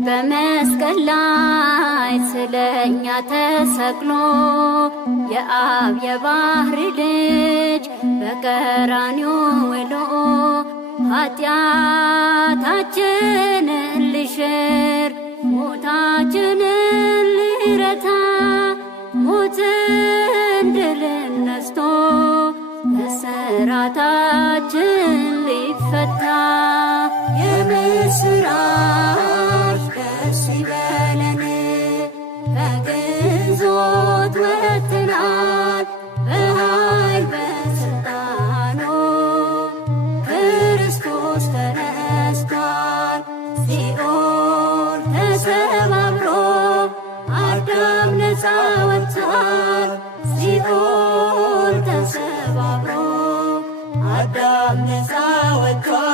በመስቀል ላይ ስለኛ ተሰቅሎ የአብ የባህሪ ልጅ በቀራንዮ ውሎ ኃጢአታችንን ሊሽር ሞታችንን ሊረታ ሞትን ድል ነስቶ እስራታችን ሊፈታ የምስራች ደስ ይበለን ከግዞት ወጥተናል በኃይል በሥልጣኑ ክርስቶስ ተነስቷል ሲኦል ተሰባብሮ አዳም ነፃ ወጥቷል ሲኦል ተሰባብሮ አዳም ነፃ ወጥቷል